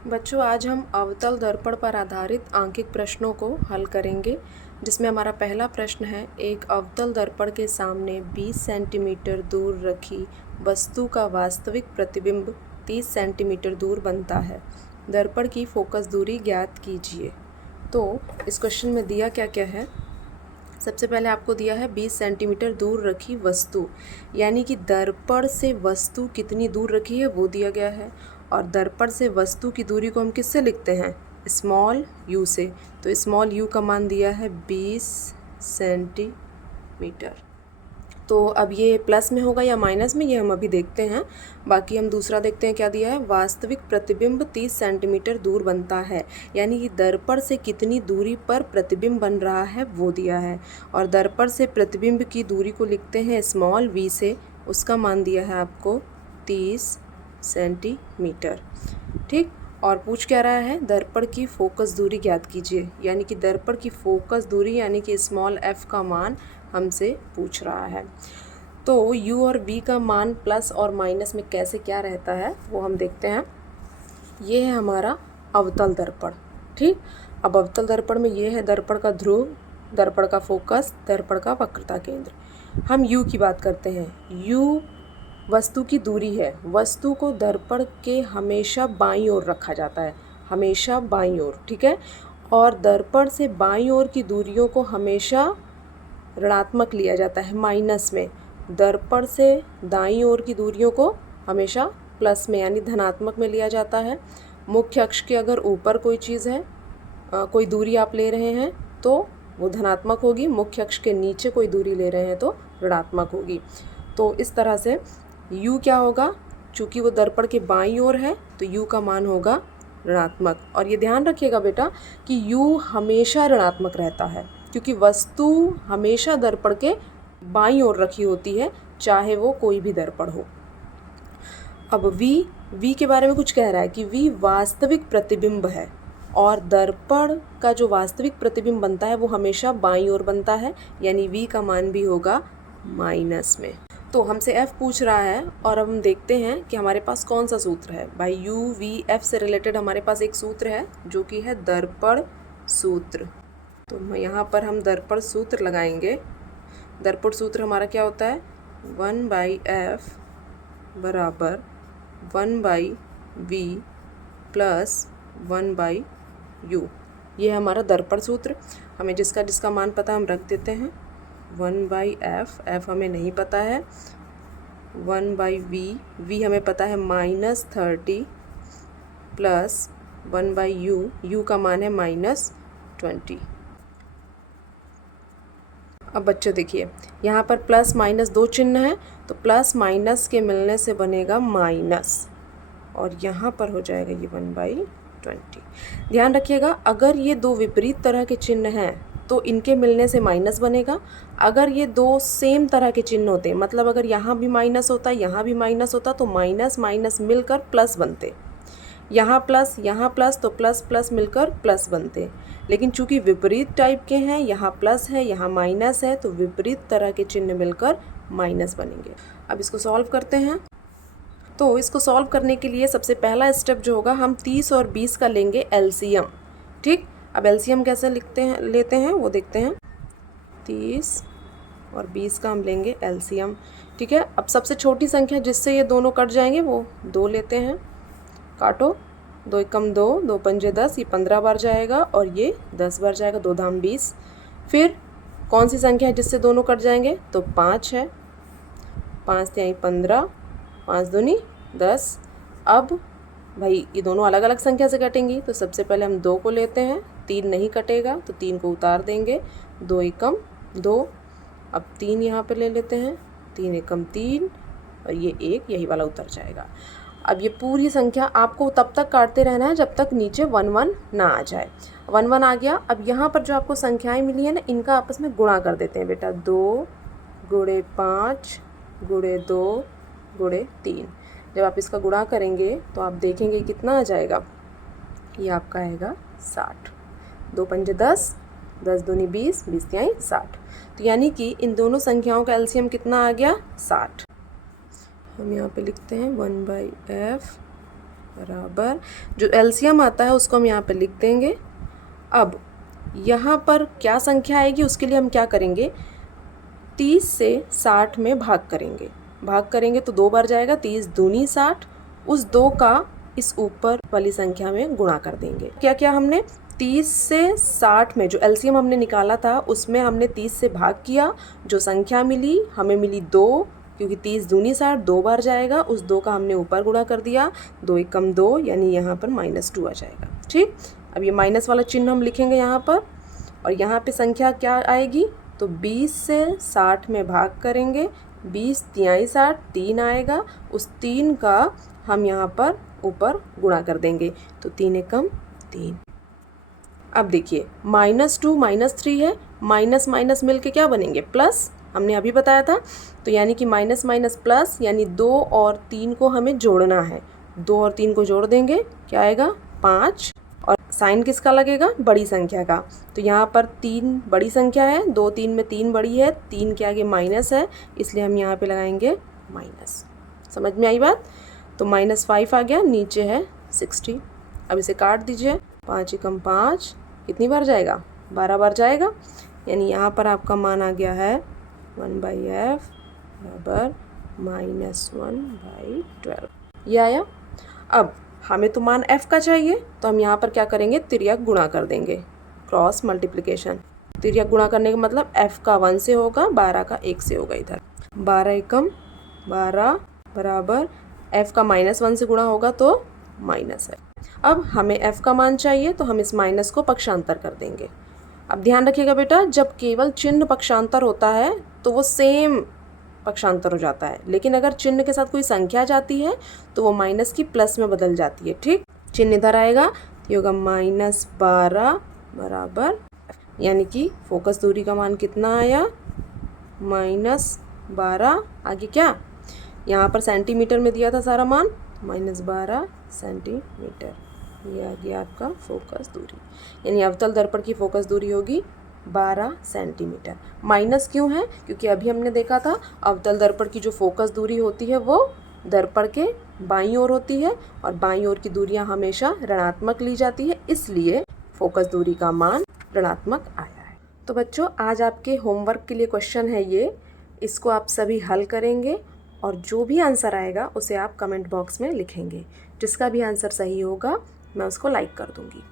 बच्चों, आज हम अवतल दर्पण पर आधारित आंकिक प्रश्नों को हल करेंगे, जिसमें हमारा पहला प्रश्न है। एक अवतल दर्पण के सामने 20 सेंटीमीटर दूर रखी वस्तु का वास्तविक प्रतिबिंब 30 सेंटीमीटर दूर बनता है। दर्पण की फोकस दूरी ज्ञात कीजिए। तो इस क्वेश्चन में दिया क्या क्या है। सबसे पहले आपको दिया है 20 सेंटीमीटर दूर रखी वस्तु, यानी कि दर्पण से वस्तु कितनी दूर रखी है वो दिया गया है। और दर्पण से वस्तु की दूरी को हम किससे लिखते हैं? स्मॉल यू से। तो स्मॉल यू का मान दिया है 20 सेंटीमीटर। तो अब ये प्लस में होगा या माइनस में, ये हम अभी देखते हैं। बाकी हम दूसरा देखते हैं क्या दिया है। वास्तविक प्रतिबिंब 30 सेंटीमीटर दूर बनता है, यानी कि दर्पण से कितनी दूरी पर प्रतिबिंब बन रहा है वो दिया है। और दर्पण से प्रतिबिंब की दूरी को लिखते हैं स्मॉल वी से। उसका मान दिया है आपको 30 सेंटीमीटर। ठीक। और पूछ क्या रहा है, दर्पण की फोकस दूरी ज्ञात कीजिए, यानी कि दर्पण की फोकस दूरी यानी कि स्मॉल एफ का मान हमसे पूछ रहा है। तो u और v का मान प्लस और माइनस में कैसे क्या रहता है वो हम देखते हैं। ये है हमारा अवतल दर्पण। ठीक। अब अवतल दर्पण में ये है दर्पण का ध्रुव, दर्पण का फोकस, दर्पण का वक्रता केंद्र। हम u की बात करते हैं। u वस्तु की दूरी है। वस्तु को दर्पण के हमेशा बाईं ओर रखा जाता है, हमेशा बाईं ओर। ठीक है। और दर्पण से बाईं ओर की दूरियों को हमेशा ऋणात्मक लिया जाता है, माइनस में। दर्पण से दाईं ओर की दूरियों को हमेशा प्लस में यानी धनात्मक में लिया जाता है। मुख्य अक्ष के अगर ऊपर कोई चीज़ है, कोई दूरी आप ले रहे हैं तो वो धनात्मक होगी। मुख्य अक्ष के नीचे कोई दूरी ले रहे हैं तो ऋणात्मक होगी। तो इस तरह से u क्या होगा, चूँकि वो दर्पण के बाईं ओर है तो u का मान होगा ऋणात्मक। और ये ध्यान रखिएगा बेटा कि u हमेशा ऋणात्मक रहता है, क्योंकि वस्तु हमेशा दर्पण के बाईं ओर रखी होती है, चाहे वो कोई भी दर्पण हो। अब v के बारे में कुछ कह रहा है कि v वास्तविक प्रतिबिंब है, और दर्पण का जो वास्तविक प्रतिबिंब बनता है वो हमेशा बाईं ओर बनता है, यानी v का मान भी होगा माइनस में। तो हमसे f पूछ रहा है और अब हम देखते हैं कि हमारे पास कौन सा सूत्र है। भाई u v f से रिलेटेड हमारे पास एक सूत्र है जो कि है दर्पण सूत्र। तो यहाँ पर हम दर्पण सूत्र लगाएंगे। दर्पण सूत्र हमारा क्या होता है, 1/f बराबर 1/v प्लस 1/u। ये हमारा दर्पण सूत्र। हमें जिसका जिसका मान पता हम रख देते हैं। 1/f, f हमें नहीं पता है। 1/v, v हमें पता है -30 प्लस 1/u, u का मान है -20। अब बच्चों देखिए, यहाँ पर प्लस माइनस दो चिन्ह हैं, तो प्लस माइनस के मिलने से बनेगा माइनस, और यहाँ पर हो जाएगा ये 1/20। ध्यान रखिएगा, अगर ये दो विपरीत तरह के चिन्ह हैं तो इनके मिलने से माइनस बनेगा। अगर ये दो सेम तरह के चिन्ह होते, मतलब अगर यहाँ भी माइनस होता, यहाँ भी माइनस होता, तो माइनस माइनस मिलकर प्लस बनते। यहाँ प्लस तो प्लस प्लस मिलकर प्लस बनते। लेकिन चूंकि विपरीत टाइप के हैं, यहाँ प्लस है यहाँ माइनस है, तो विपरीत तरह के चिन्ह मिलकर माइनस बनेंगे। अब इसको सॉल्व करते हैं। तो इसको सॉल्व करने के लिए सबसे पहला स्टेप जो होगा, हम 30 और 20 का लेंगे एलसीएम। ठीक। अब एलसीएम कैसे लेते हैं वो देखते हैं। 30 और 20 का हम लेंगे एलसीएम। ठीक है। अब सबसे छोटी संख्या जिससे ये दोनों कट जाएंगे वो 2 लेते हैं। काटो, 2 एकम 2, 2 पंजे 10, ये 15 बार जाएगा और ये 10 बार जाएगा, 2 धाम 20। फिर कौन सी संख्या है जिससे दोनों कट जाएंगे, तो 5 है। 5 तिहाई 15, 5 दूनी 10। अब भाई ये दोनों अलग अलग संख्या से कटेंगी, तो सबसे पहले हम 2 को लेते हैं। 3 नहीं कटेगा तो 3 को उतार देंगे। 2 एकम 2। अब 3 यहाँ पे ले लेते हैं। 3 एकम 3, और ये 1 यही वाला उतर जाएगा। अब ये पूरी संख्या आपको तब तक काटते रहना है जब तक नीचे 1 1 ना आ जाए। 1 1 आ गया। अब यहाँ पर जो आपको संख्याएं मिली है ना, इनका आपस में गुणा कर देते हैं बेटा। 2 × 5 × 2 × 3। जब आप इसका गुणा करेंगे तो आप देखेंगे कितना आ जाएगा। ये आपका आएगा 60। 2 पंजे 10, 10 दूनी 20, 20 तिहाई 60। तो यानी कि इन दोनों संख्याओं का एलसीएम कितना आ गया, 60। हम यहाँ पे लिखते हैं 1/f बराबर जो एलसीएम आता है उसको हम यहाँ पे लिख देंगे। अब यहाँ पर क्या संख्या आएगी उसके लिए हम क्या करेंगे, 30 से 60 में भाग करेंगे तो 2 बार जाएगा, 30 दूनी 60, उस 2 का इस ऊपर वाली संख्या में गुणा कर देंगे। क्या क्या हमने 30 से 60 में जो एलसीएम हमने निकाला था उसमें हमने 30 से भाग किया, जो संख्या मिली हमें मिली 2, क्योंकि 30 दूनी 60 2 बार जाएगा, उस 2 का हमने ऊपर गुणा कर दिया, 2 एकम 2 यानी यहाँ पर -2 आ जाएगा। ठीक, अब ये माइनस वाला चिन्ह हम लिखेंगे यहाँ पर, और यहाँ पे संख्या क्या आएगी, तो 20 से 60 में भाग करेंगे, 20 तिहाई 60 3 आएगा, उस 3 का हम यहाँ पर ऊपर गुणा कर देंगे, तो 3 एकम 3। अब देखिए -2 -3 है, माइनस माइनस मिल के क्या बनेंगे, प्लस, हमने अभी बताया था। तो यानी कि माइनस माइनस प्लस, यानी 2 और 3 को हमें जोड़ना है, 2 और 3 को जोड़ देंगे, क्या आएगा 5, और साइन किसका लगेगा, बड़ी संख्या का। तो यहाँ पर 3 बड़ी संख्या है, 2 3 में 3 बड़ी है, 3 के आगे माइनस है, इसलिए हम यहाँ पे लगाएंगे माइनस। समझ में आई बात। तो -5 आ गया, नीचे है 60। अब इसे काट दीजिए, 5 एकम 5 कितनी बार जाएगा, 12 बार जाएगा, यानी यहाँ पर आपका मान आ गया है 1/f बराबर -1/12। ये आया। अब हमें तो मान f का चाहिए, तो हम यहाँ पर क्या करेंगे, तिर्यक गुणा कर देंगे, क्रॉस मल्टीप्लिकेशन। तिर्यक गुणा करने का मतलब f का 1 से होगा, 12 का 1 से होगा। इधर 12 एकम 12 बराबर f का -1 से गुणा होगा तो माइनस है। अब हमें f का मान चाहिए, तो हम इस माइनस को पक्षांतर कर देंगे। अब ध्यान रखिएगा बेटा, जब केवल चिन्ह पक्षांतर होता है तो वो सेम पक्षांतर हो जाता है, लेकिन अगर चिन्ह के साथ कोई संख्या जाती है तो वो माइनस की प्लस में बदल जाती है। ठीक, चिन्ह इधर आएगा, ये होगा -12 बराबर, यानी कि फोकस दूरी का मान कितना आया, -12। आगे क्या, यहाँ पर सेंटीमीटर में दिया था सारा मान, -12 सेंटीमीटर। ये आ गया आपका फोकस दूरी, यानी अवतल दर्पण की फोकस दूरी होगी 12 सेंटीमीटर। माइनस क्यों है, क्योंकि अभी हमने देखा था अवतल दर्पण की जो फोकस दूरी होती है वो दर्पण के बाईं ओर होती है, और बाईं ओर की दूरियां हमेशा ऋणात्मक ली जाती है, इसलिए फोकस दूरी का मान ऋणात्मक आया है। तो बच्चों, आज आपके होमवर्क के लिए क्वेश्चन है ये, इसको आप सभी हल करेंगे, और जो भी आंसर आएगा उसे आप कमेंट बॉक्स में लिखेंगे। जिसका भी आंसर सही होगा मैं उसको लाइक कर दूंगी।